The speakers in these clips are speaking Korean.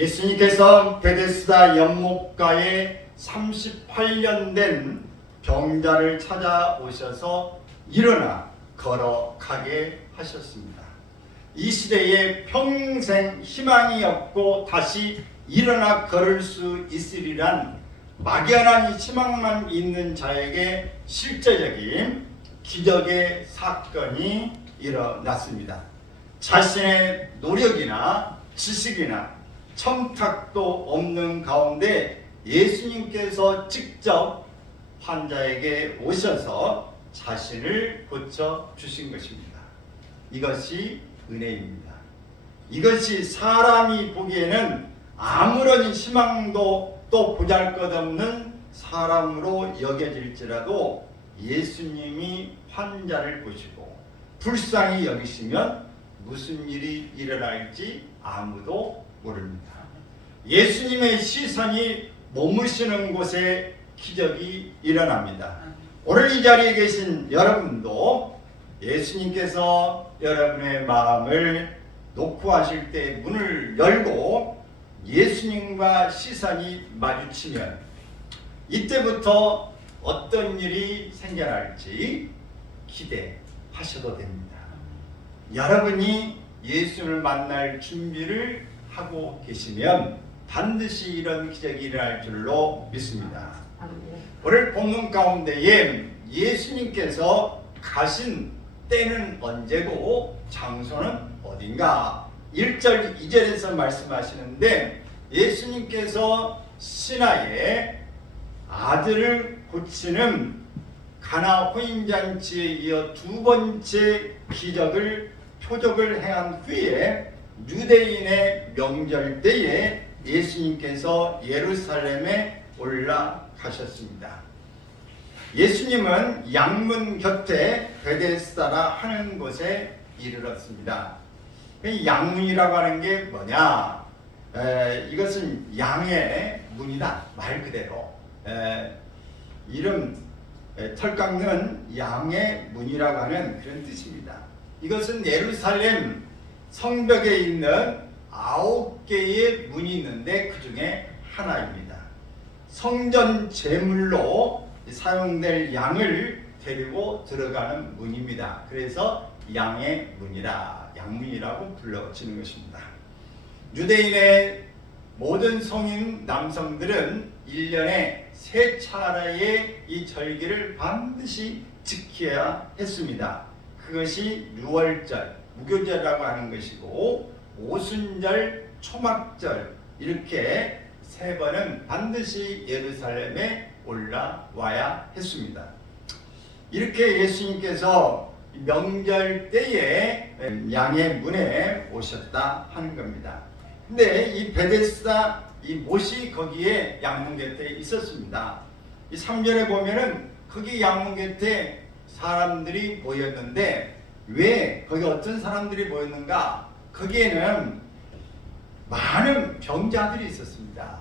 예수님께서 베데스다 연못가에 38년 된 병자를 찾아오셔서 일어나 걸어가게 하셨습니다. 이 시대에 평생 희망이 없고 다시 일어나 걸을 수 있으리란 막연한 희망만 있는 자에게 실제적인 기적의 사건이 일어났습니다. 자신의 노력이나 지식이나 첨탁도 없는 가운데 예수님께서 직접 환자에게 오셔서 자신을 고쳐주신 것입니다. 이것이 은혜입니다. 이것이 사람이 보기에는 아무런 희망도 또 보잘것없는 사람으로 여겨질지라도 예수님이 환자를 보시고 불쌍히 여기시면 무슨 일이 일어날지 아무도 모릅니다. 예수님의 시선이 머무시는 곳에 기적이 일어납니다. 오늘 이 자리에 계신 여러분도 예수님께서 여러분의 마음을 놓고 하실 때 문을 열고 예수님과 시선이 마주치면 이때부터 어떤 일이 생겨날지 기대하셔도 됩니다. 여러분이 예수를 만날 준비를 하고 계시면 반드시 이런 기적이 일어날 줄로 믿습니다. 오늘 본문 가운데에 예수님께서 가신 때는 언제고 장소는 어딘가 1절 2절에서 말씀하시는데 예수님께서 신하의 아들을 고치는 가나 혼인잔치에 이어 두 번째 기적을 표적을 행한 후에 유대인의 명절 때에 예수님께서 예루살렘에 올라가셨습니다. 예수님은 양문 곁에 베데스다라 하는 곳에 이르렀습니다. 양문이라고 하는 게 뭐냐? 이것은 양의 문이다. 말 그대로 이름 털 깎는 양의 문이라고 하는 그런 뜻입니다. 이것은 예루살렘 성벽에 있는 9개의 문이 있는데 그 중에 하나입니다. 성전 제물로 사용될 양을 데리고 들어가는 문입니다. 그래서 양의 문이라 양문이라고 불러지는 것입니다. 유대인의 모든 성인 남성들은 1년에 3차례의 이 절기를 반드시 지켜야 했습니다. 그것이 6월절, 무교절이라고 하는 것이고 오순절, 초막절 이렇게 3번은 반드시 예루살렘에 올라와야 했습니다. 이렇게 예수님께서 명절 때에 양의 문에 오셨다 하는 겁니다. 근데 이 베데스다 이 못이 거기에 양문 곁에 있었습니다. 이 3절에 보면은 거기 양문 곁에 사람들이 모였는데 왜 거기 어떤 사람들이 모였는가? 거기에는 많은 병자들이 있었습니다.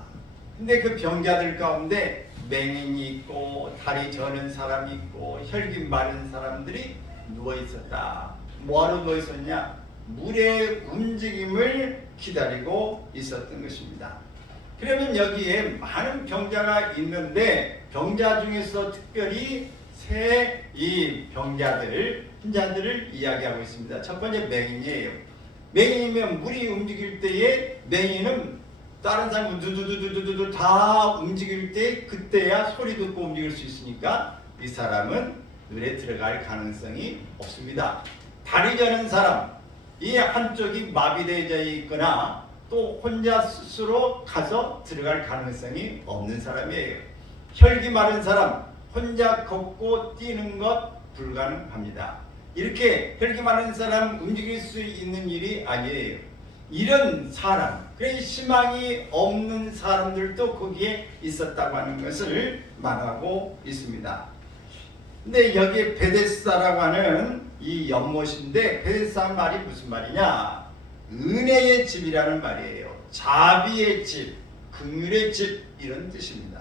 근데 그 병자들 가운데 맹인이 있고 다리 저는 사람이 있고 혈기 마른 사람들이 누워 있었다. 뭐하러 누워 있었냐? 물의 움직임을 기다리고 있었던 것입니다. 그러면 여기에 많은 병자가 있는데 병자 중에서 특별히 이 병자들, 환자들을 이야기하고 있습니다. 첫 번째 맹인이에요. 맹인이면 물이 움직일 때에 맹인은 다른 사람은 두두두두두두 다 움직일 때 그때야 소리 듣고 움직일 수 있으니까 이 사람은 물에 들어갈 가능성이 없습니다. 다리 저는 사람, 이 한쪽이 마비되어 있거나 또 혼자 스스로 가서 들어갈 가능성이 없는 사람이에요. 혈기 마른 사람, 혼자 걷고 뛰는 것 불가능합니다. 이렇게 혈기 많은 사람 움직일 수 있는 일이 아니에요. 이런 사람, 그런 희망이 없는 사람들도 거기에 있었다고 하는 것을 말하고 있습니다. 근데 여기에 베데스다라고 하는 이 연못인데 베데스다 말이 무슨 말이냐? 은혜의 집이라는 말이에요. 자비의 집, 긍휼의 집 이런 뜻입니다.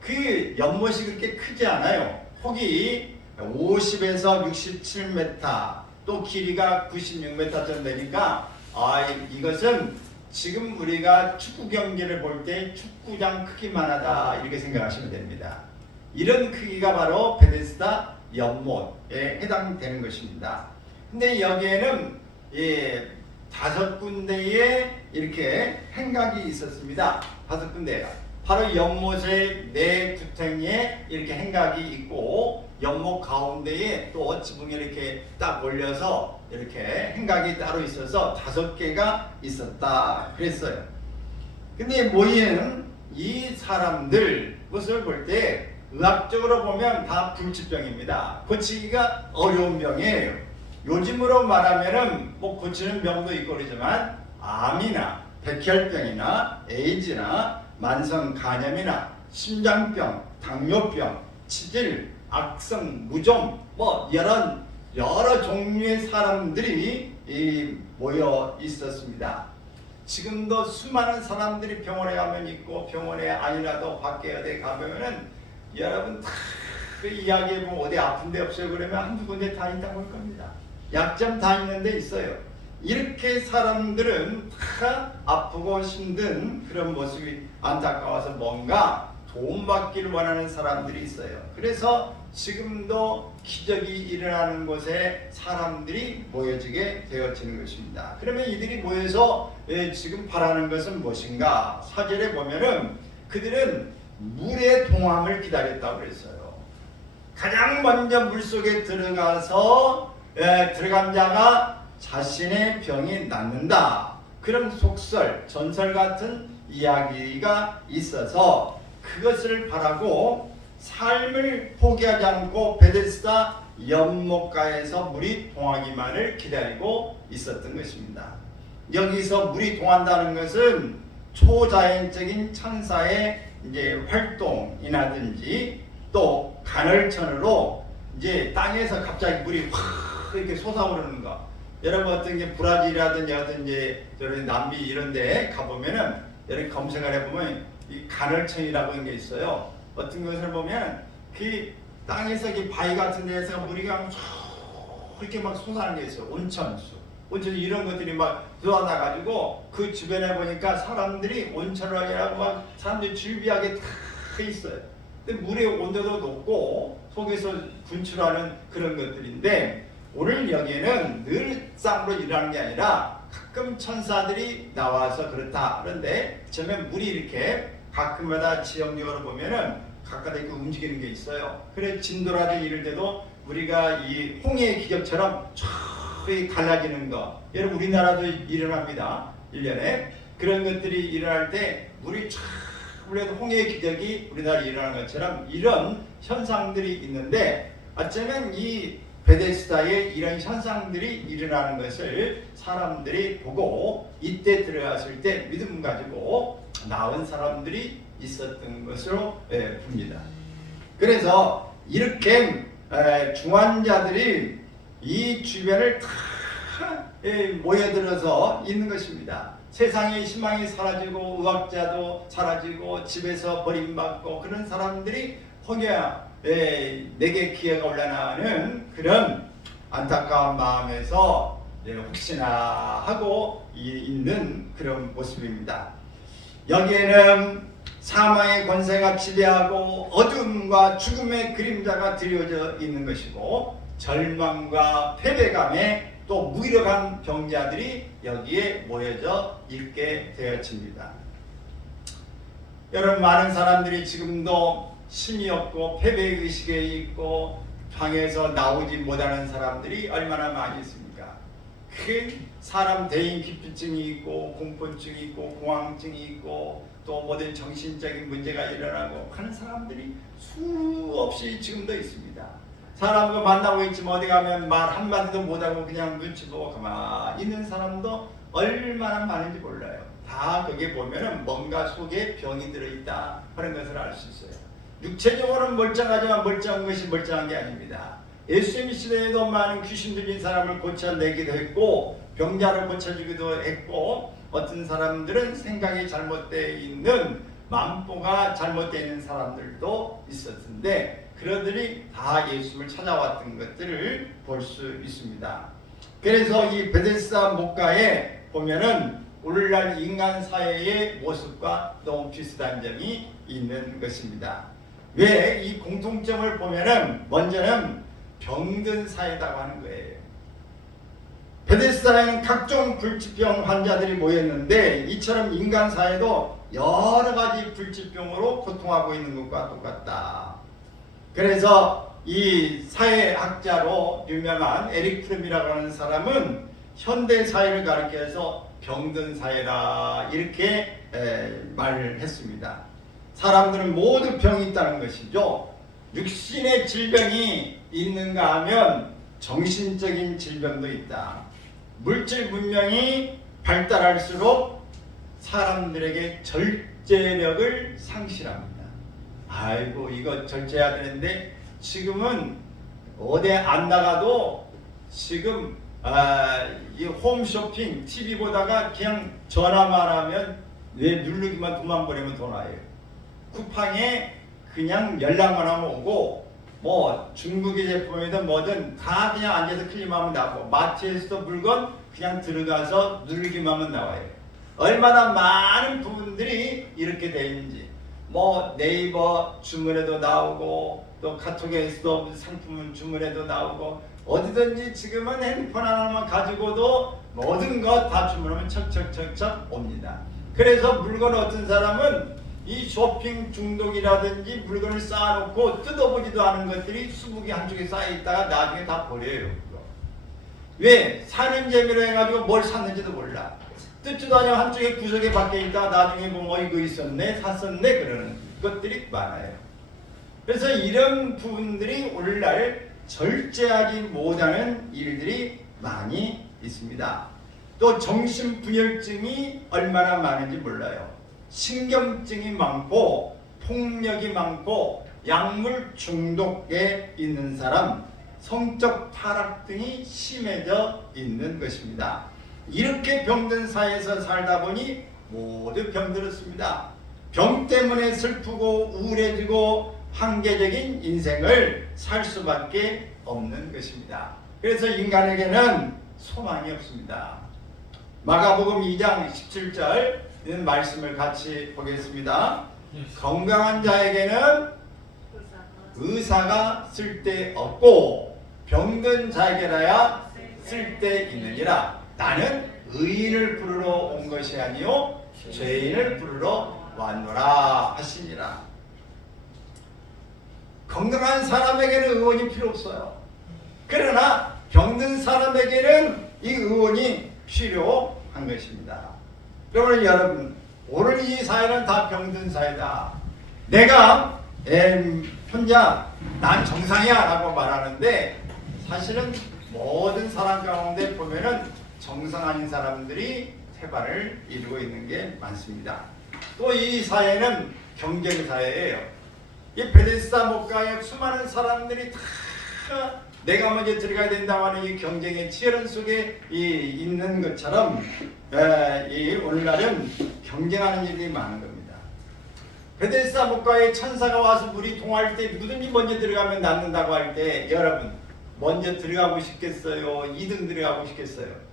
그 연못이 그렇게 크지 않아요. 폭이 50에서 67m 또 길이가 96m 정도 되니까 이것은 지금 우리가 축구 경기를 볼 때 축구장 크기만 하다 이렇게 생각하시면 됩니다. 이런 크기가 바로 베데스다 연못에 해당되는 것입니다. 근데 여기에는 5군데에 이렇게 행각이 있었습니다. 5군데가 바로 연못의 네 구탱이에 이렇게 행각이 있고 연못 가운데에 또 지붕에 이렇게 딱 올려서 이렇게 행각이 따로 있어서 5개가 있었다 그랬어요. 근데 모이는 이 사람들 것을 볼 때 의학적으로 보면 다 불치병입니다. 고치기가 어려운 병이에요. 요즘으로 말하면은 뭐 고치는 병도 있고 그러지만 암이나 백혈병이나 에이즈나 만성 간염이나 심장병, 당뇨병, 치질, 악성, 무좀 뭐 여러 종류의 사람들이 모여 있었습니다. 지금도 수많은 사람들이 병원에 가면 있고 병원에 아니라도 밖에 어디 가면은 여러분 다 이야기해보면 어디 아픈 데 없어요 그러면 한두 군데 다 있다고 할 겁니다. 약점 다 있는 데 있어요. 이렇게 사람들은 다 아프고 힘든 그런 모습이 안타까워서 뭔가 도움받기를 원하는 사람들이 있어요. 그래서 지금도 기적이 일어나는 곳에 사람들이 모여지게 되어지는 것입니다. 그러면 이들이 모여서 지금 바라는 것은 무엇인가? 4절에 보면은 그들은 물의 동함을 기다렸다고 그랬어요. 가장 먼저 물속에 들어가서 들어간 자가 자신의 병이 낫는다. 그런 속설, 전설 같은 이야기가 있어서 그것을 바라고 삶을 포기하지 않고 베데스다 연못가에서 물이 동하기만을 기다리고 있었던 것입니다. 여기서 물이 동한다는 것은 초자연적인 천사의 이제 활동이라든지 또 간헐천으로 이제 땅에서 갑자기 물이 확 이렇게 솟아오르는 거. 여러분 어떤 게 브라질이라든지 어떤 이제 남미 이런 데 가보면은 여러분 검색을 해보면 이 간헐천이라고 하는 게 있어요. 어떤 것을 보면 그 땅에서 이 바위 같은 데서 물이 그냥 이렇게 막 솟아나는 게 있어요. 온천수. 온천 이런 것들이 막 솟아나가지고 그 주변에 보니까 사람들이 온천이라고 막 사람들이 즐비하게 다 있어요. 근데 물의 온도도 높고 속에서 분출하는 그런 것들인데 오늘 여기에는 늘 쌍으로 일하는 게 아니라 가끔 천사들이 나와서 그렇다. 그런데 처음에 물이 이렇게 가끔마다 지역적으로 보면은 각각 이렇게 움직이는 게 있어요. 그래 진도라든지 이럴 때도 우리가 이 홍해의 기적처럼 쫙 갈라지는 거. 여러분 우리나라도 일어납니다. 1년에. 그런 것들이 일어날 때 물이 쫙 흘러도 홍해의 기적이 우리나라에 일어나는 것처럼 이런 현상들이 있는데 어쩌면 이 베데스다에 이런 현상들이 일어나는 것을 사람들이 보고 이때 들어갔을 때 믿음 가지고 나온 사람들이 있었던 것으로 봅니다. 그래서 이렇게 중환자들이 이 주변을 다 모여들어서 있는 것입니다. 세상의 희망이 사라지고 의학자도 사라지고 집에서 버림받고 그런 사람들이 혹여 내게 기회가 올라나는 그런 안타까운 마음에서 혹시나 하고 있는 그런 모습입니다. 여기에는 사망의 권세가 지배하고 어둠과 죽음의 그림자가 드려져 있는 것이고 절망과 패배감에 또 무기력한 병자들이 여기에 모여져 있게 되어집니다. 여러분 많은 사람들이 지금도 힘이 없고 패배의식에 있고 방에서 나오지 못하는 사람들이 얼마나 많이 있습니까? 그 사람 대인 기피증이 있고 공포증이 있고 공황증이 있고 또 모든 정신적인 문제가 일어나고 하는 사람들이 수없이 지금도 있습니다. 사람과 만나고 있지만 어디 가면 말 한마디도 못하고 그냥 눈치 보고 가만히 있는 사람도 얼마나 많은지 몰라요. 다 거기에 보면은 뭔가 속에 병이 들어있다 하는 것을 알 수 있어요. 육체적으로는 멀쩡하지만 멀쩡한 것이 멀쩡한 게 아닙니다. 예수님 시대에도 많은 귀신 들린 사람을 고쳐내기도 했고 병자를 고쳐주기도 했고 어떤 사람들은 생각이 잘못되어 있는 만보가 잘못되어 있는 사람들도 있었는데 그러들이 다 예수님을 찾아왔던 것들을 볼 수 있습니다. 그래서 이 베데스다 목가에 보면은 오늘날 인간 사회의 모습과 너무 비슷한 점이 있는 것입니다. 왜 이 공통점을 보면은 먼저는 병든 사회라고 하는 거예요. 베데스다에는 각종 불치병 환자들이 모였는데 이처럼 인간 사회도 여러 가지 불치병으로 고통하고 있는 것과 똑같다. 그래서 이 사회학자로 유명한 에릭 프롬이라고 하는 사람은 현대 사회를 가리켜서 병든 사회라 이렇게 말을 했습니다. 사람들은 모두 병이 있다는 것이죠. 육신의 질병이 있는가 하면 정신적인 질병도 있다. 물질 문명이 발달할수록 사람들에게 절제력을 상실합니다. 아이고 이거 절제해야 되는데 지금은 어디 안 나가도 지금 이 홈쇼핑 TV 보다가 그냥 전화만 하면 왜 누르기만 돈만 보내면 돈 와요. 쿠팡에 그냥 연락만 하면 오고 뭐 중국의 제품이든 뭐든 다 그냥 앉아서 클릭하면 나오고 마트에서도 물건 그냥 들어가서 누르기만 하면 나와요. 얼마나 많은 부분들이 이렇게 되어 있는지 뭐 네이버 주문에도 나오고 또 카톡에서도 상품 주문에도 나오고 어디든지 지금은 핸드폰 하나만 가지고도 모든 것 다 주문하면 척척척척 옵니다. 그래서 물건 어떤 사람은 이 쇼핑 중독이라든지 물건을 쌓아놓고 뜯어보지도 않은 것들이 수북이 한쪽에 쌓여있다가 나중에 다 버려요. 왜? 사는 재미로 해가지고 뭘 샀는지도 몰라. 뜯지도 않으면 한쪽에 구석에 박혀있다가 나중에 보면 이거 있었네 샀었네 그러는 것들이 많아요. 그래서 이런 부분들이 오늘날 절제하지 못하는 일들이 많이 있습니다. 또 정신분열증이 얼마나 많은지 몰라요. 신경증이 많고 폭력이 많고 약물 중독에 있는 사람, 성적 타락 등이 심해져 있는 것입니다. 이렇게 병든 사회에서 살다 보니 모두 병들었습니다. 병 때문에 슬프고 우울해지고 한계적인 인생을 살 수밖에 없는 것입니다. 그래서 인간에게는 소망이 없습니다. 마가복음 2장 17절 말씀을 같이 보겠습니다. 건강한 자에게는 의사가 쓸데없고 병든 자에게라야 쓸데있느니라. 나는 의인을 부르러 온 것이 아니요 죄인을 부르러 왔노라 하시니라. 건강한 사람에게는 의원이 필요 없어요. 그러나 병든 사람에게는 이 의원이 필요한 것입니다. 그러면 여러분 오늘 이 사회는 다 병든 사회다. 내가 혼자 난 정상이야 라고 말하는데 사실은 모든 사람 가운데 보면은 정상 아닌 사람들이 태반을 이루고 있는 게 많습니다. 또 이 사회는 경쟁 사회예요. 이 베데스다 목가에 수많은 사람들이 다 내가 먼저 들어가야 된다고 하는 이 경쟁의 치열한 속에 있는 것처럼 오늘날은 경쟁하는 일이 많은 겁니다. 베데스다 목가에 천사가 와서 물이 동할 때 누구든지 먼저 들어가면 낫는다고 할 때 여러분 먼저 들어가고 싶겠어요? 2등 들어가고 싶겠어요?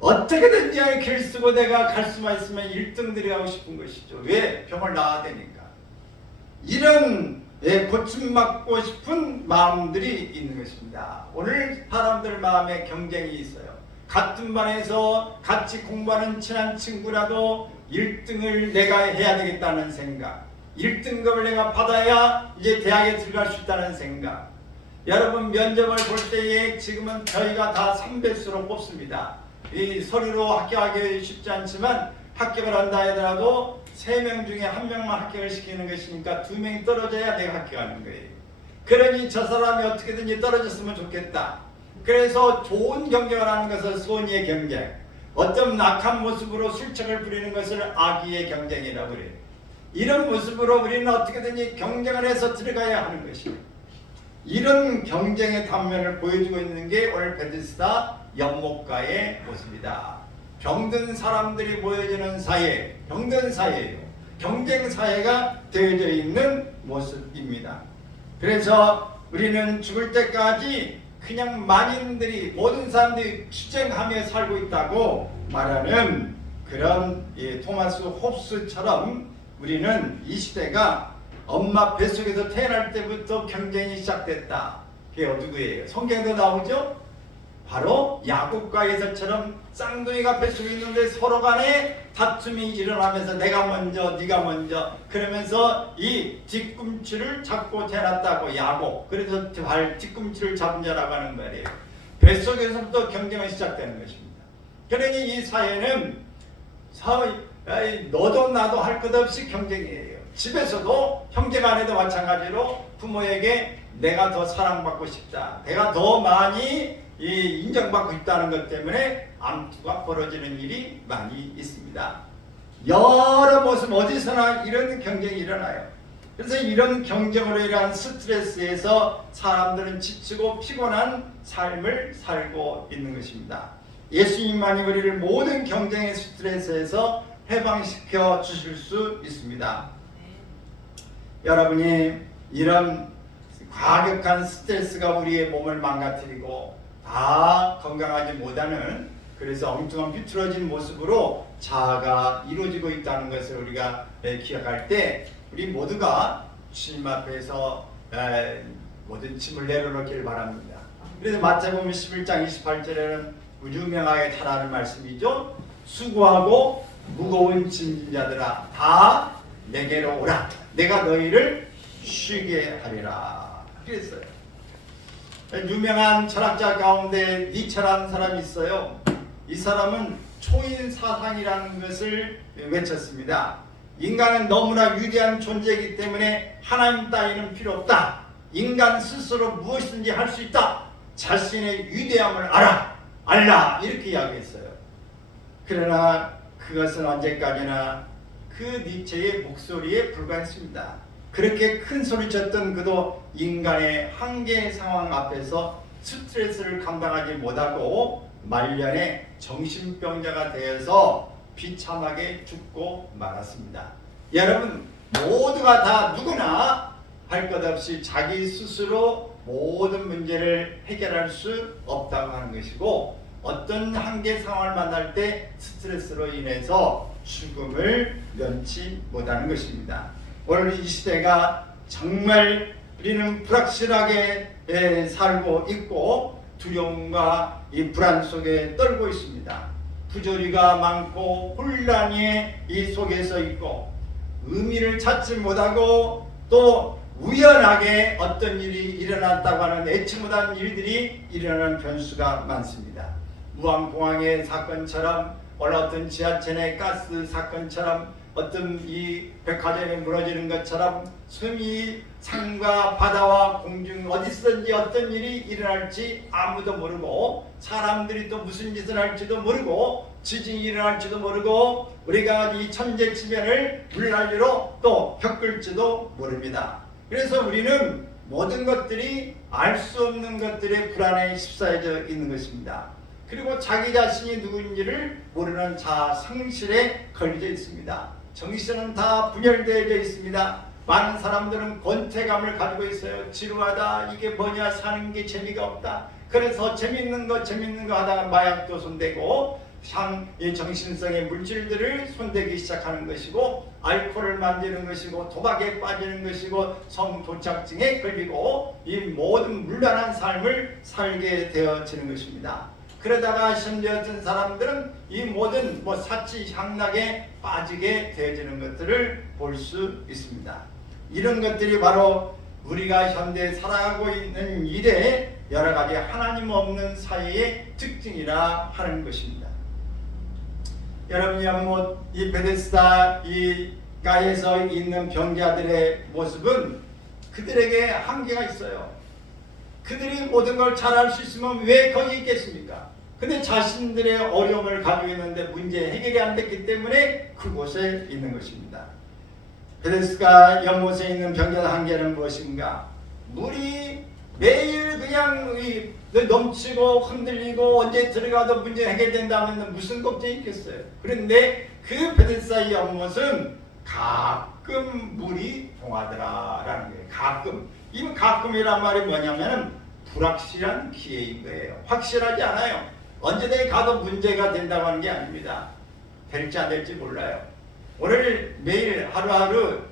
어떻게든지 길 쓰고 내가 갈 수만 있으면 1등 들어가고 싶은 것이죠. 왜? 병을 낳아야 되니까. 이런 고침받고 싶은 마음들이 있는 것입니다. 오늘 사람들 마음에 경쟁이 있어요. 같은 반에서 같이 공부하는 친한 친구라도 1등을 내가 해야 되겠다는 생각, 1등급을 내가 받아야 이제 대학에 들어갈 수 있다는 생각. 여러분 면접을 볼 때에 지금은 저희가 다 3배수로 뽑습니다. 이 서류로 합격하기 쉽지 않지만 합격을 한다 하더라도 3명 중에 1명만 합격을 시키는 것이니까 2명이 떨어져야 내가 합격하는 거예요. 그러니 저 사람이 어떻게든지 떨어졌으면 좋겠다. 그래서 좋은 경쟁을 하는 것을 선의의 경쟁, 어떤 악한 모습으로 술책을 부리는 것을 악의의 경쟁이라고 그래요. 이런 모습으로 우리는 어떻게든지 경쟁을 해서 들어가야 하는 것입니다. 이런 경쟁의 단면을 보여주고 있는 게 오늘 베데스다 연못가의 모습이다. 병든 사람들이 모여지는 사회, 병든 사회예요. 경쟁 사회가 되어져 있는 모습입니다. 그래서 우리는 죽을 때까지 그냥 만인들이 모든 사람들이 투쟁하며 살고 있다고 말하는 그런 토마스 홉스처럼 우리는 이 시대가 엄마 뱃속에서 태어날 때부터 경쟁이 시작됐다. 그게 누구예요? 성경에도 나오죠? 바로 야곱과 에서처럼 쌍둥이가 뱃속에 있는데 서로 간에 다툼이 일어나면서 내가 먼저 네가 먼저 그러면서 이 뒤꿈치를 잡고 태어났다고 야곱, 그래서 뒤꿈치를 잡은 자라고 하는 말이에요. 뱃속에서부터 경쟁이 시작되는 것입니다. 그러니 이 사회는 너도 나도 할 것 없이 경쟁이에요. 집에서도 형제간에도 마찬가지로 부모에게 내가 더 사랑받고 싶다, 내가 더 많이 인정받고 싶다는 것 때문에 암투가 벌어지는 일이 많이 있습니다. 여러 모습 어디서나 이런 경쟁이 일어나요. 그래서 이런 경쟁으로 인한 스트레스에서 사람들은 지치고 피곤한 삶을 살고 있는 것입니다. 예수님만이 우리를 모든 경쟁의 스트레스에서 해방시켜 주실 수 있습니다. 여러분이 이런 과격한 스트레스가 우리의 몸을 망가뜨리고 다 건강하지 못하는, 그래서 엉뚱한 비틀어진 모습으로 자아가 이루어지고 있다는 것을 우리가 기억할 때 우리 모두가 주님 앞에서 모든 짐을 내려놓기를 바랍니다. 그래서 마태복음 11장 28절에는 유명하게 잘 아는 말씀이죠. 수고하고 무거운 짐진 자들아 다 내게로 오라, 내가 너희를 쉬게 하리라 그랬어요. 유명한 철학자 가운데 니체라는 사람이 있어요. 이 사람은 초인 사상이라는 것을 외쳤습니다. 인간은 너무나 위대한 존재이기 때문에 하나님 따위는 필요 없다. 인간 스스로 무엇이든지 할 수 있다. 자신의 위대함을 알라 이렇게 이야기했어요. 그러나 그것은 언제까지나 그 니체의 목소리에 불과했습니다. 그렇게 큰 소리쳤던 그도 인간의 한계 상황 앞에서 스트레스를 감당하지 못하고 말년에 정신병자가 되어서 비참하게 죽고 말았습니다. 여러분 모두가 다 누구나 할 것 없이 자기 스스로 모든 문제를 해결할 수 없다고 하는 것이고, 어떤 한계 상황을 만날 때 스트레스로 인해서 죽음을 면치 못하는 것입니다. 오늘 이 시대가 정말 우리는 불확실하게 살고 있고 두려움과 이 불안 속에 떨고 있습니다. 부조리가 많고 혼란이 이 속에서 있고 의미를 찾지 못하고 또 우연하게 어떤 일이 일어났다고 하는 예측 못한 일들이 일어나는 변수가 많습니다. 무안공항의 사건처럼 어떤 지하철의 가스 사건처럼 어떤 이 백화점이 무너지는 것처럼 숨이 산과 바다와 공중 어디서든지 어떤 일이 일어날지 아무도 모르고 사람들이 또 무슨 짓을 할지도 모르고 지진이 일어날지도 모르고 우리가 이 천재지변을 물난리로 또 겪을지도 모릅니다. 그래서 우리는 모든 것들이 알 수 없는 것들의 불안에 휩싸여져 있는 것입니다. 그리고 자기 자신이 누구인지를 모르는 자아 상실에 걸려져 있습니다. 정신은 다 분열되어 있습니다. 많은 사람들은 권태감을 가지고 있어요. 지루하다, 이게 뭐냐, 사는 게 재미가 없다. 그래서 재밌는 거 하다가 마약도 손대고 정신성의 물질들을 손대기 시작하는 것이고 알코올을 만드는 것이고 도박에 빠지는 것이고 성도착증에 걸리고 이 모든 문란한 삶을 살게 되어지는 것입니다. 그러다가 심지어 어떤 사람들은 이 모든 사치 향락에 빠지게 되어지는 것들을 볼 수 있습니다. 이런 것들이 바로 우리가 현대에 살아가고 있는 일에 여러 가지 하나님 없는 사회의 특징이라 하는 것입니다. 여러분 연못 이 베데스다 이 가에서 있는 병자들의 모습은 그들에게 한계가 있어요. 그들이 모든 걸 잘할 수 있으면 왜 거기 있겠습니까? 근데 자신들의 어려움을 가지고 있는데 문제 해결이 안 됐기 때문에 그곳에 있는 것입니다. 베데스다 연못에 있는 병자의 한계는 무엇인가? 물이 매일 그냥 넘치고 흔들리고 언제 들어가도 문제 해결된다면 무슨 걱정이 있겠어요. 그런데 그 베데스다 연못은 가끔 물이 동하더라라는 거예요. 가끔. 이 가끔이란 말이 뭐냐면 불확실한 기회인 거예요. 확실하지 않아요. 언제든지 가도 문제가 된다고 하는 게 아닙니다. 될지 안 될지 몰라요. 오늘 매일 하루하루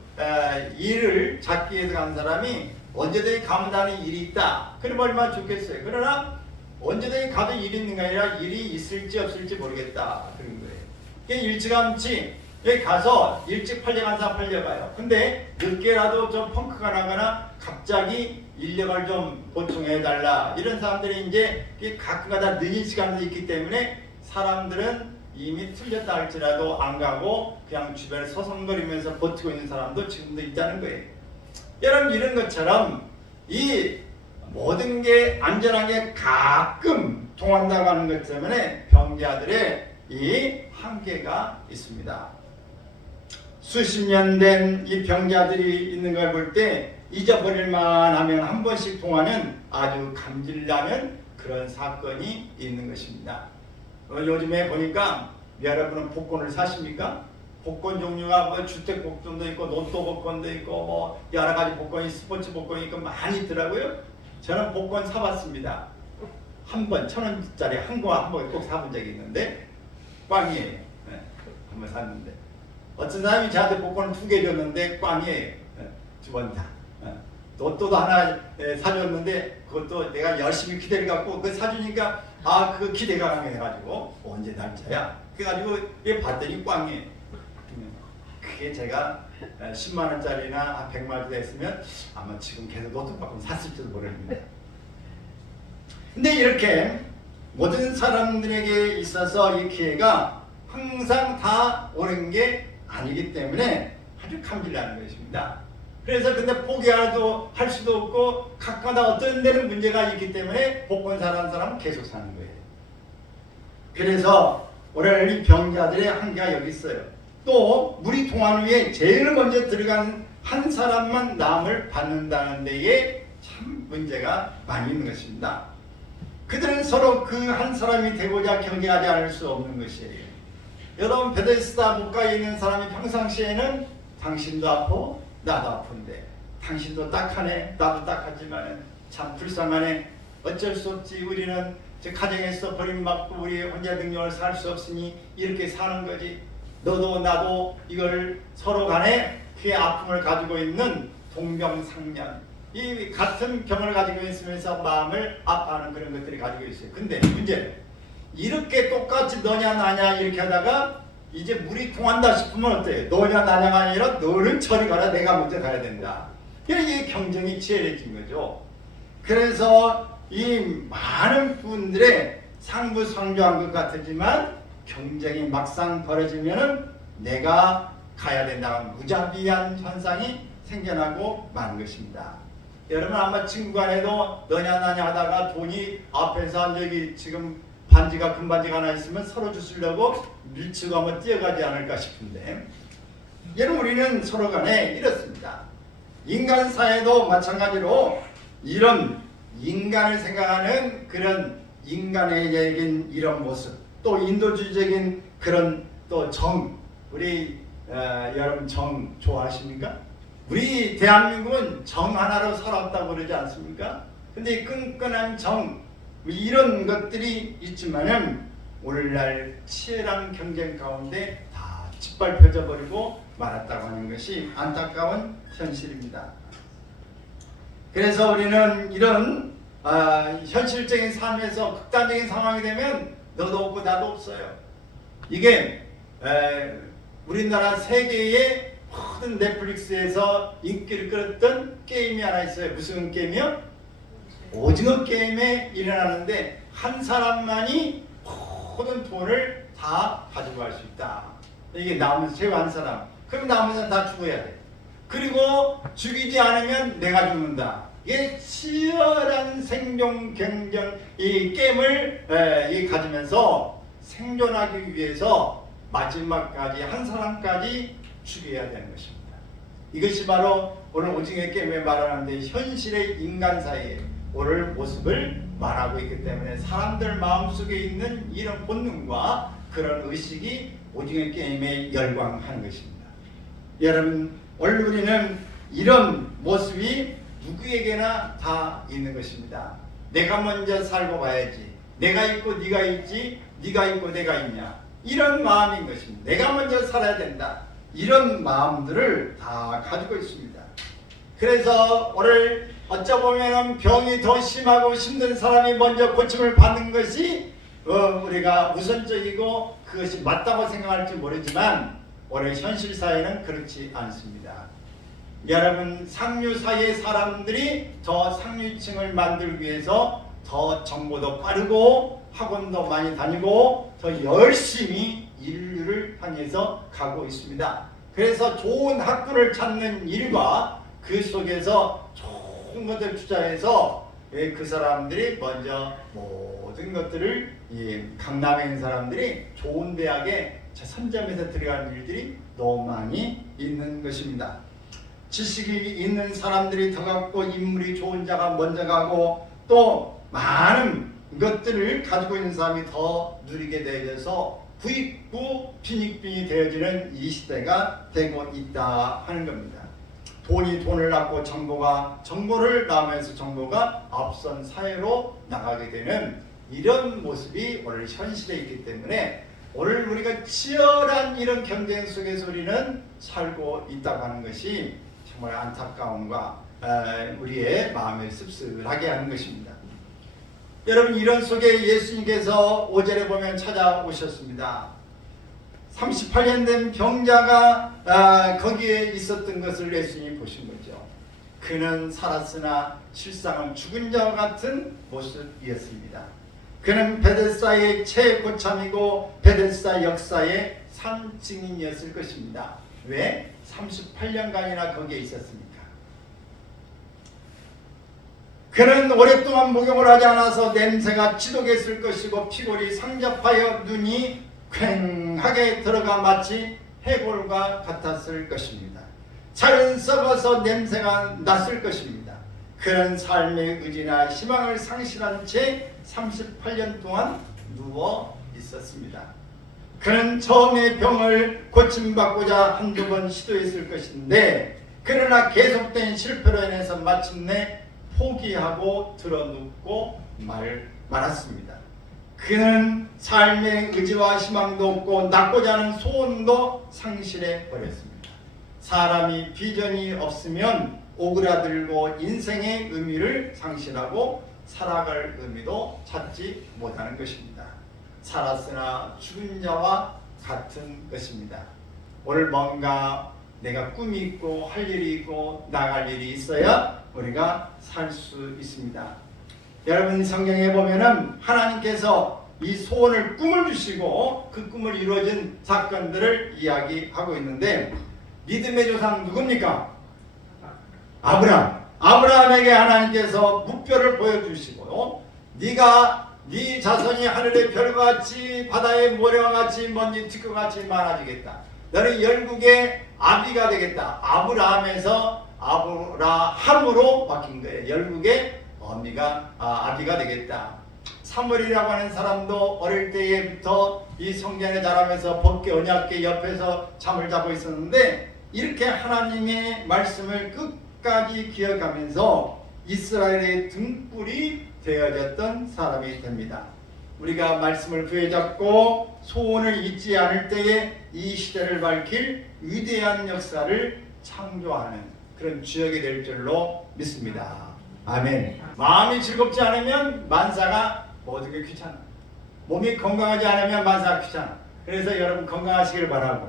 일을 찾기 위해서 간 사람이 언제든지 가면 다는 일이 있다. 그러면 얼마나 좋겠어요. 그러나 언제든지 가도 일이 있는 게 아니라 일이 있을지 없을지 모르겠다. 그런 거예요. 일찌감치 여기 가서 일찍 팔려간 사람 팔려가요. 근데 늦게라도 좀 펑크가 나거나 갑자기 인력을 좀 보충해달라. 이런 사람들이 이제 가끔가다 늦은 시간도 있기 때문에 사람들은 이미 틀렸다 할지라도 안 가고 그냥 주변에 서성거리면서 버티고 있는 사람도 지금도 있다는 거예요. 여러분 이런 것처럼 이 모든 게 안전하게 가끔 통한다고 하는 것 때문에 병자들의 이 한계가 있습니다. 수십 년 된 이 병자들이 있는 걸 볼 때 잊어버릴만 하면 한 번씩 통하는 아주 감질나는 그런 사건이 있는 것입니다. 요즘에 보니까 여러분은 복권을 사십니까? 복권 종류가 뭐 주택 복권도 있고 로또 복권도 있고 뭐 여러 가지 복권이 스포츠 복권이 있고 많이 있더라고요. 저는 복권 사봤습니다. 한 번 1,000원짜리 한 번 꼭 사본 적이 있는데 꽝이에요. 네, 한 번 샀는데 어떤 사람이 저한테 복권을 2개 줬는데 꽝이에요. 네, 2번 다. 네. 로또도 하나 사줬는데 그것도 내가 열심히 기대를 갖고 그 사주니까 그 기대가 강해가지고 언제 날짜야? 그래가지고 봤더니 꽝이에요. 그게 제가 10만 원짜리나 100만 원짜리 했으면 아마 지금 계속 로또 받고 샀을지도 모르는데. 근데 이렇게 모든 사람들에게 있어서 이 기회가 항상 다 오는 게 아니기 때문에 아주 감질나는 것입니다. 그래서 근데 포기하도 할 수도 없고 각마다 어떤 데는 문제가 있기 때문에 복권 사는 사람은 계속 사는 거예요. 그래서 오늘 이 병자들의 한계가 여기 있어요. 또 물이 통한 후에 제일 먼저 들어간 한 사람만 남을 받는다는 데에 참 문제가 많이 있는 것입니다. 그들은 서로 그 한 사람이 되고자 경쟁하지 않을 수 없는 것이에요. 여러분 베데스다 물가에 있는 사람이 평상시에는 당신도 아프고 나도 아픈데 당신도 딱하네 나도 딱하지만 참 불쌍하네 어쩔 수 없지 우리는 가정에서 버림받고 우리 혼자 능력을 살 수 없으니 이렇게 사는 거지 너도 나도 이걸 서로 간에 그의 아픔을 가지고 있는 동병상련 이 같은 병을 가지고 있으면서 마음을 아파하는 그런 것들이 가지고 있어요. 근데 문제는 이렇게 똑같이 너냐 나냐 이렇게 하다가 이제 물이 통한다 싶으면 어때요? 너냐 나냐가 아니라 너는 저리 가라 내가 먼저 가야 된다. 이게 경쟁이 치열해진 거죠. 그래서 이 많은 분들의 상부상조한 것 같지만 경쟁이 막상 벌어지면 내가 가야 된다는 무자비한 현상이 생겨나고 마는 것입니다. 여러분 아마 친구 간에도 너냐 나냐 하다가 돈이 앞에서 여기 지금 반지가 금반지가 하나 있으면 서로 주시려고 밀치고 한번 뛰어가지 않을까 싶은데 여러분 우리는 서로 간에 이렇습니다. 인간 사회도 마찬가지로 이런 인간을 생각하는 그런 인간의적인 이런 모습 또 인도주의적인 그런 또 정 우리 여러분 정 좋아하십니까? 우리 대한민국은 정 하나로 살았다고 그러지 않습니까? 근데 끈끈한 정 이런 것들이 있지만은 오늘날 치열한 경쟁 가운데 다 짓밟혀져 버리고 말았다고 하는 것이 안타까운 현실입니다. 그래서 우리는 이런 현실적인 삶에서 극단적인 상황이 되면 너도 없고 나도 없어요. 이게 우리나라 세계의 모든 넷플릭스에서 인기를 끌었던 게임이 하나 있어요. 무슨 게임이요? 오징어 게임에 일어나는데 한 사람만이 모든 돈을 다 가지고 갈 수 있다. 이게 남은 최후 한 사람. 그럼 남은 사람 다 죽어야 돼. 그리고 죽이지 않으면 내가 죽는다. 이게 치열한 생존 경쟁 이 게임을 가지면서 생존하기 위해서 마지막까지 한 사람까지 죽여야 되는 것입니다. 이것이 바로 오늘 오징어 게임에 말하는데 현실의 인간 사이의 오늘 모습을 말하고 있기 때문에 사람들 마음속에 있는 이런 본능과 그런 의식이 오징어 게임에 열광하는 것입니다. 여러분 오늘 우리는 이런 모습이 누구에게나 다 있는 것입니다. 내가 먼저 살고 가야지. 내가 있고 네가 있지, 네가 있고 내가 있냐, 이런 마음인 것입니다. 내가 먼저 살아야 된다, 이런 마음들을 다 가지고 있습니다. 그래서 오늘 어쩌보면 병이 더 심하고 힘든 사람이 먼저 고침을 받는 것이 우리가 우선적이고 그것이 맞다고 생각할지 모르지만 오늘 현실 사회는 그렇지 않습니다. 여러분, 상류 사회 사람들이 더 상류층을 만들기 위해서 더 정보도 빠르고 학원도 많이 다니고 더 열심히 인류를 향해서 가고 있습니다. 그래서 좋은 학군을 찾는 일과 그 속에서 좋은 것들 투자해서 그 사람들이 먼저 모든 것들을 강남에 있는 사람들이 좋은 대학에 선점해서 들어가는 일들이 너무 많이 있는 것입니다. 지식이 있는 사람들이 더 갖고 인물이 좋은 자가 먼저 가고 또 많은 것들을 가지고 있는 사람이 더 누리게 되어서 부익부 빈익빈이 되어지는 이 시대가 되고 있다 하는 겁니다. 돈이 돈을 낳고 정보가 정보를 낳으면서 정보가 앞선 사회로 나가게 되는 이런 모습이 오늘 현실에 있기 때문에 오늘 우리가 치열한 이런 경쟁 속에서 우리는 살고 있다고 하는 것이 정말 안타까움과 우리의 마음을 씁쓸하게 하는 것입니다. 여러분, 이런 속에 예수님께서 5절에 보면 찾아오셨습니다. 38년 된 병자가 거기에 있었던 것을 예수님이 보신 거죠. 그는 살았으나 실상은 죽은 자와 같은 모습이었습니다. 그는 베데스다의 최고참이고 베데스다 역사의 상징인이었을 것입니다. 왜? 38년간이나 거기에 있었습니까? 그는 오랫동안 목욕을 하지 않아서 냄새가 지독했을 것이고 피골이 상접하여 눈이 퀭하게 들어가 마치 해골과 같았을 것입니다. 살은 썩어서 냄새가 났을 것입니다. 그런 삶의 의지나 희망을 상실한 채 38년 동안 누워 있었습니다. 그는 처음에 병을 고침받고자 한두 번 시도했을 것인데 그러나 계속된 실패로 인해서 마침내 포기하고 드러눕고 말았습니다. 그는 삶의 의지와 희망도 없고 낳고자 하는 소원도 상실해 버렸습니다. 사람이 비전이 없으면 오그라들고 인생의 의미를 상실하고 살아갈 의미도 찾지 못하는 것입니다. 살았으나 죽은 자와 같은 것입니다. 오늘 뭔가 내가 꿈이 있고 할 일이 있고 나갈 일이 있어야 우리가 살 수 있습니다. 여러분, 성경에 보면은 하나님께서 이 소원을 꿈을 주시고 그 꿈을 이루어진 사건들을 이야기하고 있는데 믿음의 조상 누굽니까? 아브라함에게 하나님께서 묵표를 보여주시고 네가 네 자손이 하늘의 별과 같이 바다의 모래와 같이 먼지 티끌같이 많아지겠다. 너는 열국의 아비가 되겠다. 아브라함에서 아브라함으로 바뀐 거예요. 열국의 아비가 되겠다. 사무엘이라고 하는 사람도 어릴 때부터 이 성전에 자라면서 법궤 언약궤 옆에서 잠을 자고 있었는데 이렇게 하나님의 말씀을 끝까지 기억하면서 이스라엘의 등불이 되어졌던 사람이 됩니다. 우리가 말씀을 부여잡고 소원을 잊지 않을 때에 이 시대를 밝힐 위대한 역사를 창조하는 그런 주역이 될 줄로 믿습니다. 아멘. 마음이 즐겁지 않으면 만사가 모든 게 귀찮아. 몸이 건강하지 않으면 만사가 귀찮아. 그래서 여러분 건강하시길 바라고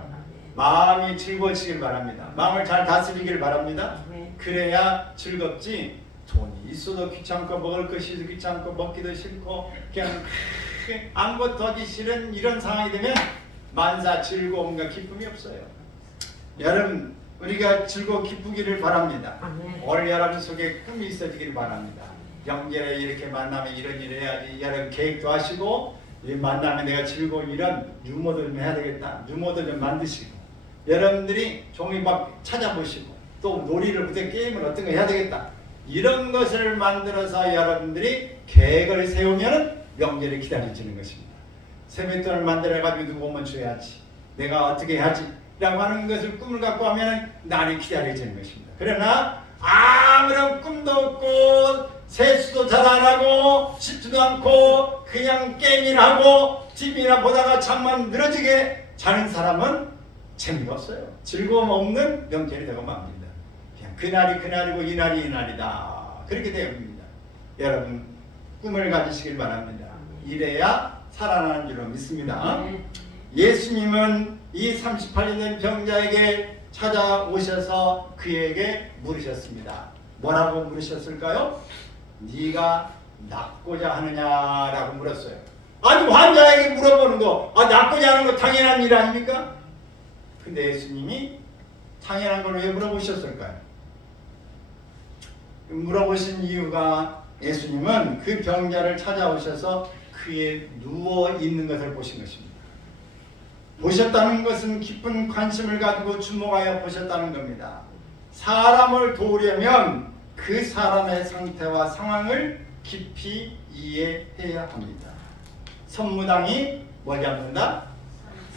마음이 즐거워지길 바랍니다. 마음을 잘 다스리길 바랍니다. 그래야 즐겁지. 돈이 있어도 귀찮고 먹을 것이 귀찮고 먹기도 싫고 그냥 아무것도 하기 싫은 이런 상황이 되면 만사 즐거움과 기쁨이 없어요. 여러분, 우리가 즐거워 기쁘기를 바랍니다. 오늘 여러분 속에 꿈이 있어지기를 바랍니다. 영절에 이렇게 만나면 이런 일을 해야지. 여러분 계획도 하시고 이 만나면 내가 즐거운 이런 유머도 좀 해야 되겠다. 유머도 좀 만드시고 여러분들이 종이밥 찾아보시고 또 놀이를 무슨 게임을 어떤 거 해야 되겠다. 이런 것을 만들어서 여러분들이 계획을 세우면 명절이 기다려지는 것입니다. 세뱃돈을 만들어가지고 누구 오면 줘야지. 내가 어떻게 해야지. 라고 하는 것을 꿈을 갖고 하면 날이 기다려지는 것입니다. 그러나 아무런 꿈도 없고 세수도 잘 안 하고 씻지도 않고 그냥 게임이나 하고 TV나 보다가 잠만 늘어지게 자는 사람은 재미가 없어요. 즐거움 없는 명절이 되고 맙니다. 그냥 그날이 그날이고 이날이 이날이다. 그렇게 되어옵니다. 여러분 꿈을 가지시길 바랍니다. 이래야 살아나는 줄로 믿습니다. 예수님은 이 38년 된 병자에게 찾아오셔서 그에게 물으셨습니다. 뭐라고 물으셨을까요? 네가 낫고자 하느냐라고 물었어요. 아니 환자에게 물어보는 거 낫고자 하는 거 당연한 일 아닙니까? 근데 예수님이 당연한 걸 왜 물어보셨을까요? 물어보신 이유가 예수님은 그 병자를 찾아오셔서 그의 누워 있는 것을 보신 것입니다. 보셨다는 것은 깊은 관심을 가지고 주목하여 보셨다는 겁니다. 사람을 도우려면 그 사람의 상태와 상황을 깊이 이해해야 합니다. 선무당이 뭐 잡는다?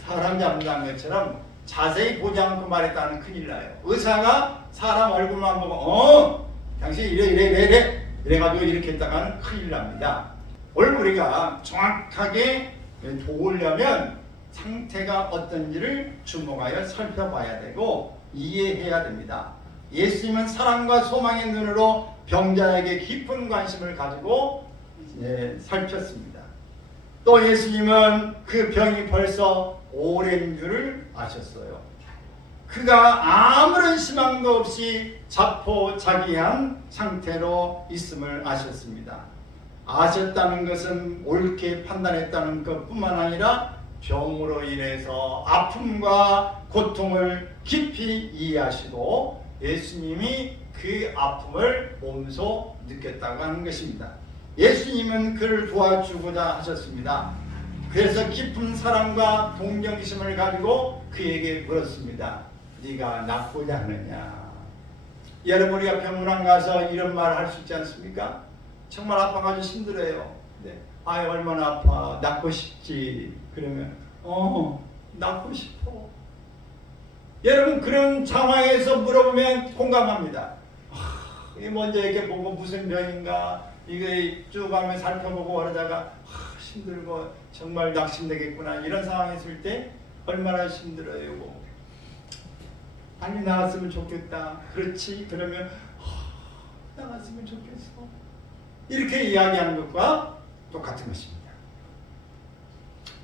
사람 잡는다는 것처럼 자세히 보지 않고 말했다는 큰일 나요. 의사가 사람 얼굴만 보고 당신 이래 이래가지고 이렇게 했다가는 큰일 납니다. 얼굴이가 정확하게 도우려면 상태가 어떤지를 주목하여 살펴봐야 되고 이해해야 됩니다. 예수님은 사랑과 소망의 눈으로 병자에게 깊은 관심을 가지고 살폈습니다. 또 예수님은 그 병이 벌써 오랜 줄을 아셨어요. 그가 아무런 희망도 없이 자포자기한 상태로 있음을 아셨습니다. 아셨다는 것은 옳게 판단했다는 것뿐만 아니라 병으로 인해서 아픔과 고통을 깊이 이해하시고 예수님이 그 아픔을 몸소 느꼈다고 하는 것입니다. 예수님은 그를 도와주고자 하셨습니다. 그래서 깊은 사랑과 동정심을 가지고 그에게 물었습니다. 네가 낫고자 하느냐? 여러분 우리가 병원에 가서 이런 말 할 수 있지 않습니까? 정말 아파가지고 힘들어요. 네. 아이 얼마나 아파. 낫고 싶지. 그러면 낫고 싶어. 여러분 그런 상황에서 물어보면 공감합니다. 먼저 이렇게 보고 무슨 병인가 이게 쭉 하면 살펴보고 그러다가 힘들고 정말 낙심되겠구나 이런 상황에 있을 때 얼마나 힘들어요. 빨리 나았으면 좋겠다. 그렇지. 그러면 나았으면 좋겠어. 이렇게 이야기하는 것과 똑같은 것입니다.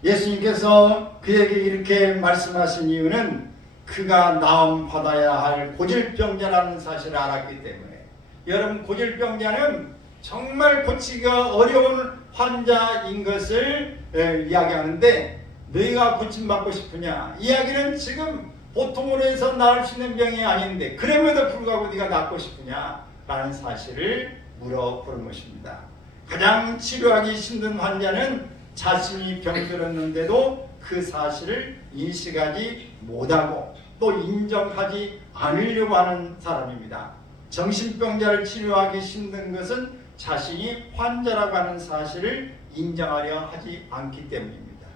예수님께서 그에게 이렇게 말씀하신 이유는 그가 나음 받아야 할 고질병자라는 사실을 알았기 때문에 여러분 고질병자는 정말 고치기가 어려운 환자인 것을 이야기하는데 너희가 고침받고 싶으냐? 이야기는 지금 보통으로 해서 나을 수 있는 병이 아닌데 그럼에도 불구하고 네가 낫고 싶으냐? 라는 사실을 물어보는 것입니다. 가장 치료하기 힘든 환자는 자신이 병들었는데도 그 사실을 인식하지 못하고 또 인정하지 않으려고 하는 사람입니다. 정신병자를 치료하기 힘든 것은 자신이 환자라고 하는 사실을 인정하려 하지 않기 때문입니다.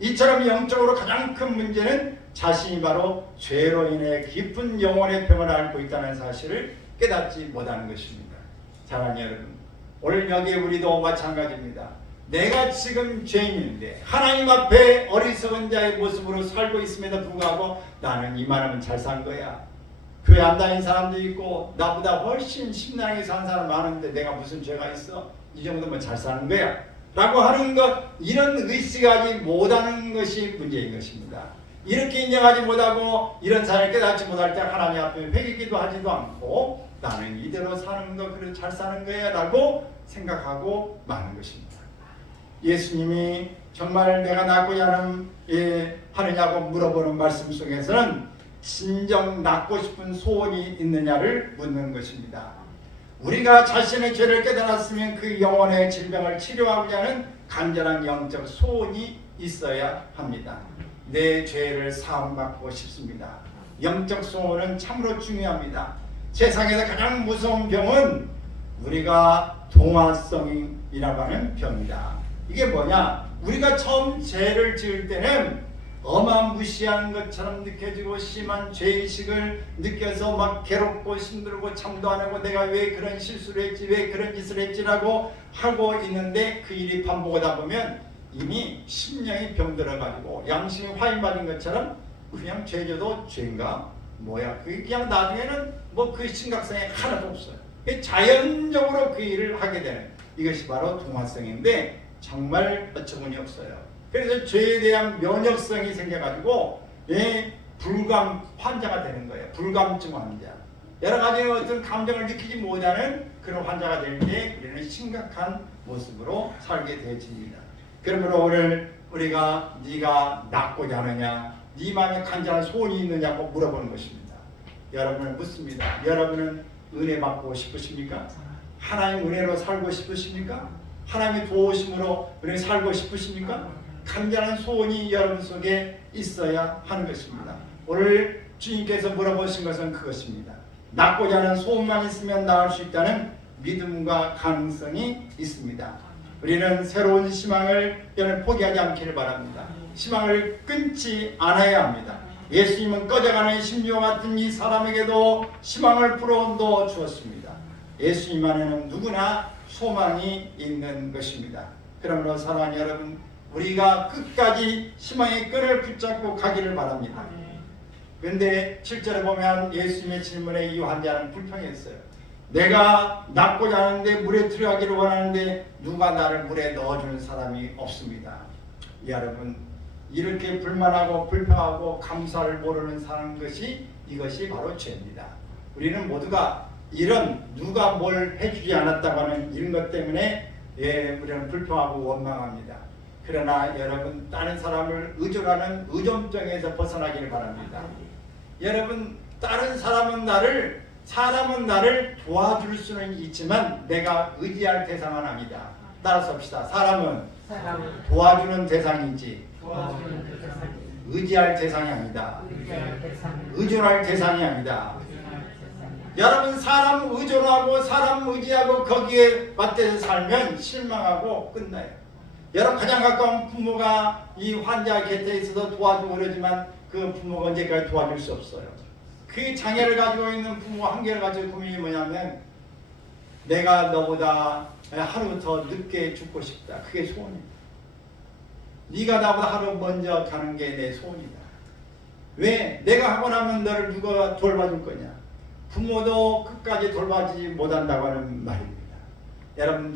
이처럼 영적으로 가장 큰 문제는 자신이 바로 죄로 인해 깊은 영혼의 병을 앓고 있다는 사실을 깨닫지 못하는 것입니다. 사랑하는 여러분, 오늘 여기 우리도 마찬가지입니다. 내가 지금 죄인인데 하나님 앞에 어리석은 자의 모습으로 살고 있음에도 불구하고 나는 이만하면 잘 산 거야. 교회 안 다니는 사람도 있고 나보다 훨씬 심란하게 사는 사람 많은데 내가 무슨 죄가 있어? 이 정도면 잘 사는 거야 라고 하는 것, 이런 의식하지 못하는 것이 문제인 것입니다. 이렇게 인정하지 못하고 이런 사실을 깨닫지 못할 때 하나님 앞에 회개기도 하지도 않고 나는 이대로 사는 거 그래 잘 사는 거야 라고 생각하고 마는 것입니다. 예수님이 정말 내가 낫고자 하느냐고 물어보는 말씀 속에서는 진정 낫고 싶은 소원이 있느냐를 묻는 것입니다. 우리가 자신의 죄를 깨달았으면 그 영혼의 질병을 치료하고자 하는 간절한 영적 소원이 있어야 합니다. 내 죄를 사함받고 싶습니다. 영적 소원은 참으로 중요합니다. 세상에서 가장 무서운 병은 우리가 동화성이라고 하는 병이다. 이게 뭐냐? 우리가 처음 죄를 지을 때는 어마무시한 것처럼 느껴지고 심한 죄의식을 느껴서 막 괴롭고 힘들고 잠도 안 하고 내가 왜 그런 실수를 했지, 왜 그런 짓을 했지라고 하고 있는데 그 일이 반복하다 보면 이미 심령이 병들어가지고 양심이 화인받은 것처럼 그냥 죄져도 죄인가? 뭐야? 그게 그냥 나중에는 뭐 그 심각성이 하나도 없어요. 자연적으로 그 일을 하게 되는 이것이 바로 동화성인데 정말 어처구니 없어요. 그래서 죄에 대한 면역성이 생겨가지고 불감 환자가 되는 거예요. 불감증 환자. 여러 가지 어떤 감정을 느끼지 못하는 그런 환자가 될 때 우리는 심각한 모습으로 살게 되어집니다. 그러므로 오늘 우리가 네가 낫고자 하느냐, 네 마음에 간절한 소원이 있느냐고 물어보는 것입니다. 여러분을 묻습니다. 여러분은 은혜 받고 싶으십니까? 하나님 은혜로 살고 싶으십니까? 하나님의 도우심으로 은혜 살고 싶으십니까? 간절한 소원이 여러분 속에 있어야 하는 것입니다. 오늘 주님께서 물어보신 것은 그것입니다. 낫고자 하는 소원만 있으면 나을 수 있다는 믿음과 가능성이 있습니다. 우리는 새로운 희망을 여러분 포기하지 않기를 바랍니다. 희망을 끊지 않아야 합니다. 예수님은 꺼져가는 심령 같은 이 사람에게도 희망을 불어넣어 주었습니다. 예수님 안에는 누구나 소망이 있는 것입니다. 그러므로 사랑하는 여러분, 우리가 끝까지 희망의 끈을 붙잡고 가기를 바랍니다. 그런데 7절에 보면 예수님의 질문에 이 환자는 불평했어요. 내가 낫고자 하는데 물에 들어가기를 원하는데 누가 나를 물에 넣어주는 사람이 없습니다. 여러분, 이렇게 불만하고 불평하고 감사를 모르는 사는 것이 이것이 바로 죄입니다. 우리는 모두가 이런 누가 뭘 해주지 않았다고 하는 이런 것 때문에 우리는 불평하고 원망합니다. 그러나 여러분, 다른 사람을 의존하는 의존병에서 벗어나기를 바랍니다. 여러분, 다른 사람은 나를 도와줄 수는 있지만 내가 의지할 대상은 아니다. 따라서 합시다. 사람은 도와주는 대상이지 의지할 대상이 아니다. 의존할 대상이 아니다. 여러분, 사람 의존하고 사람 의지하고 거기에 맞대서 살면 실망하고 끝나요. 여러분, 가장 가까운 부모가 이 환자 곁에 있어서 도와주고 그러지만 그 부모가 언제까지 도와줄 수 없어요. 그 장애를 가지고 있는 부모 한계를 가지고 고민이 뭐냐면 내가 너보다 하루 더 늦게 죽고 싶다. 그게 소원이다. 네가 나보다 하루 먼저 가는 게 내 소원이다. 왜? 내가 하고 나면 너를 누가 돌봐줄 거냐. 부모도 끝까지 돌봐주지 못한다고 하는 말입니다. 여러분,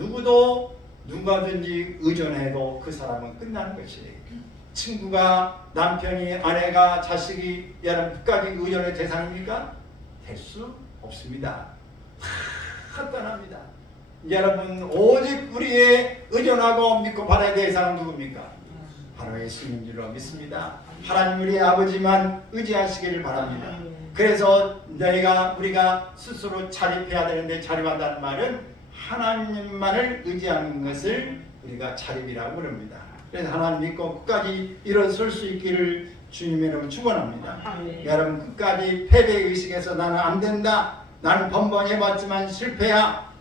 누구든지 의존해도 그 사람은 끝나는 것이에요. 친구가, 남편이, 아내가, 자식이 여러분 끝까지 의존의 대상입니까? 될 수 없습니다. 다 떠납니다. 여러분, 오직 우리의 의존하고 믿고 바라야 될 대상은 누굽니까? 바로 예수님인 줄로 믿습니다. 하나님 우리의 아버지만 의지하시기를 바랍니다. 그래서 우리가 스스로 자립해야 되는데, 자립한다는 말은 하나님만을 의지하는 것을 우리가 자립이라고 부릅니다. 그래서 하나님 믿고 끝까지 일어설 수 있기를 주님의 이름으로 축원합니다. 여러분, 끝까지 패배의식에서 나는 안 된다, 나는 번번 해봤지만 실패야,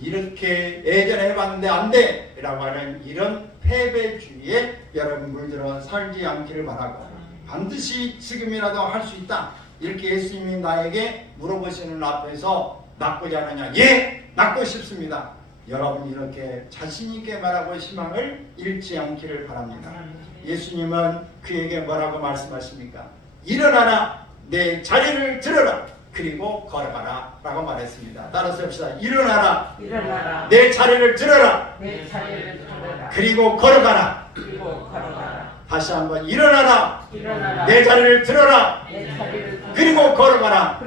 이렇게 예전에 해봤는데 안 돼 라고 하는 이런 패배주의에 여러분 물들어 살지 않기를 바라고, 반드시 지금이라도 할 수 있다, 이렇게 예수님이 나에게 물어보시는 앞에서 낫고자 하느냐? 예! 낫고 싶습니다. 여러분, 이렇게 자신있게 말하고 희망을 잃지 않기를 바랍니다. 예수님은 그에게 뭐라고 말씀하십니까? 일어나라, 내 자리를 들어라, 그리고 걸어가라 라고 말했습니다. 따라서 합시다. 일어나라, 내 자리를 들어라, 그리고 걸어가라. 다시 한번, 일어나라, 내 자리를 들어라, 그리고 걸어가라.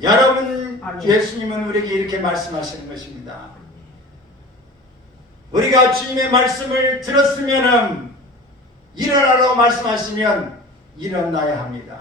여러분, 예수님은 우리에게 이렇게 말씀하시는 것입니다. 우리가 주님의 말씀을 들었으면, 일어나라고 말씀하시면 일어나야 합니다.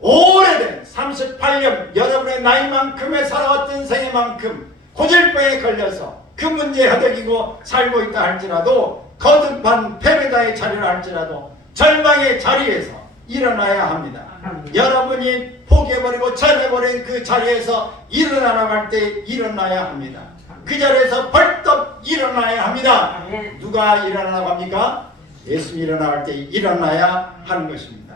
오래된 38년 여러분의 나이만큼의 살아왔던 생애만큼 고질병에 걸려서 그 문제에 허덕이고 살고 있다 할지라도, 거듭한 패배자의 자리를 할지라도 절망의 자리에서 일어나야 합니다. 여러분이 포기해버리고 전해버린 그 자리에서 일어나라고 할 때 일어나야 합니다. 그 자리에서 벌떡 일어나야 합니다. 누가 일어나라고 합니까? 예수님이 일어날 때 일어나야 하는 것입니다.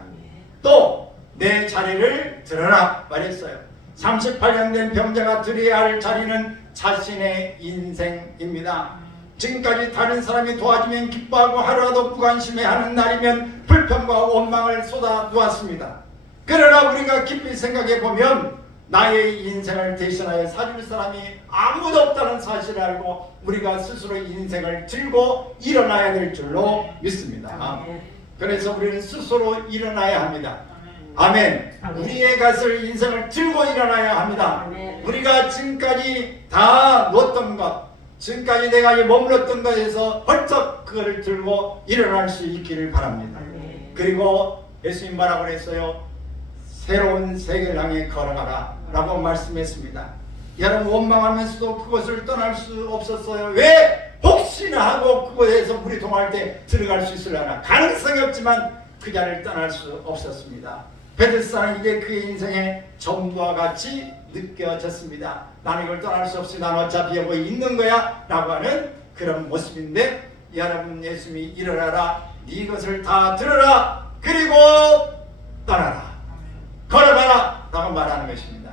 또 내 자리를 들어라 말했어요. 38년 된 병자가 들여야 할 자리는 자신의 인생입니다. 지금까지 다른 사람이 도와주면 기뻐하고 하루라도 무관심해하는 날이면 불평과 원망을 쏟아놓았습니다. 그러나 우리가 깊이 생각해 보면 나의 인생을 대신하여 사줄 사람이 아무도 없다는 사실을 알고 우리가 스스로 인생을 들고 일어나야 될 줄로 믿습니다. 그래서 우리는 스스로 일어나야 합니다. 아멘. 우리의 것을 인생을 들고 일어나야 합니다. 우리가 지금까지 다 놓았던 것, 지금까지 내가 머물렀던 것에서 벌떡 그거를 들고 일어날 수 있기를 바랍니다. 그리고 예수님 뭐라고 그랬어요? 새로운 세계를 향해 걸어가라 라고 말씀했습니다. 여러분 원망하면서도 그것을 떠날 수 없었어요. 왜? 혹시나 하고 그곳에서 물이 동할 때 들어갈 수 있으려나 가능성이 없지만 그 자리를 떠날 수 없었습니다. 베데스다는 이제 그의 인생의 전부와 같이 느껴졌습니다. 나는 이걸 떠날 수 없이 난 어차피 여기 있는 거야 라고 하는 그런 모습인데, 여러분 예수님이 일어나라, 네 것을 다 들어라, 그리고 떠나라, 걸어가라 라고 말하는 것입니다.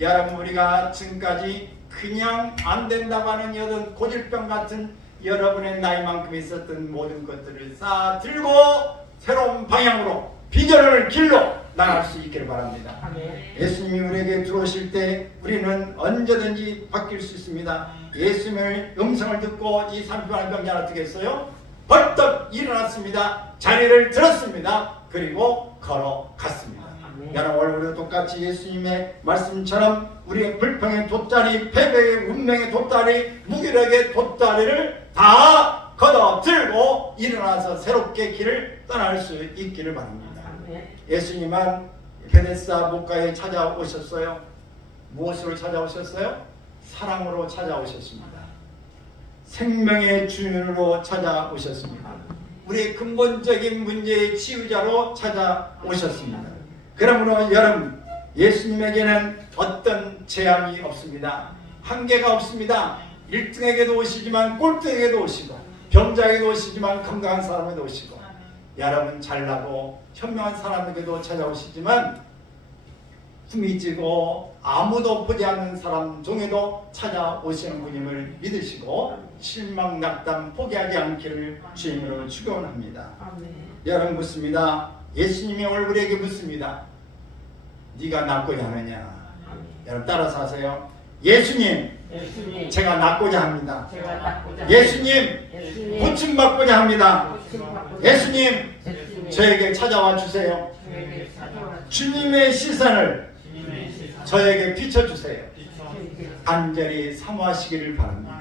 여러분 우리가 지금까지 그냥 안 된다고 하는 여든 고질병 같은 여러분의 나이만큼 있었던 모든 것들을 싹 들고 새로운 방향으로 비전을 길로 나갈 수 있기를 바랍니다. 예수님이 우리에게 들어오실 때 우리는 언제든지 바뀔 수 있습니다. 예수님의 음성을 듣고 이 30만의 병자는 어떻게 했어요? 벌떡 일어났습니다. 자리를 들었습니다. 그리고 걸어갔습니다. 여러분 우리도 똑같이 예수님의 말씀처럼 우리의 불평의 돛다리, 패배의 운명의 돛다리, 무기력의 돛다리를 다 걷어 들고 일어나서 새롭게 길을 떠날 수 있기를 바랍니다. 예수님은 베데스다 목가에 찾아오셨어요. 무엇으로 찾아오셨어요? 사랑으로 찾아오셨습니다. 생명의 주인으로 찾아오셨습니다. 우리의 근본적인 문제의 치유자로 찾아오셨습니다. 그러므로 여러분 예수님에게는 어떤 제한이 없습니다. 한계가 없습니다. 1등에게도 오시지만 꼴등에게도 오시고, 병자에게도 오시지만 건강한 사람에게도 오시고, 여러분 잘나고 현명한 사람에게도 찾아오시지만 품이 찌고 아무도 보지 않는 사람 중에도 찾아오시는 분임을 믿으시고 실망 낙담 포기하지 않기를 주님으로 축원합니다. 여러분 묻습니다. 예수님이 얼굴에게 묻습니다. 네가 낫고자 하느냐? 여러분 따라서 하세요. 예수님, 제가 낫고자 합니다. 예수님, 고침받고자 합니다. 예수님, 저에게 찾아와 주세요. 주님의 시선을 저에게 비춰주세요. 간절히 사모하시기를 바랍니다.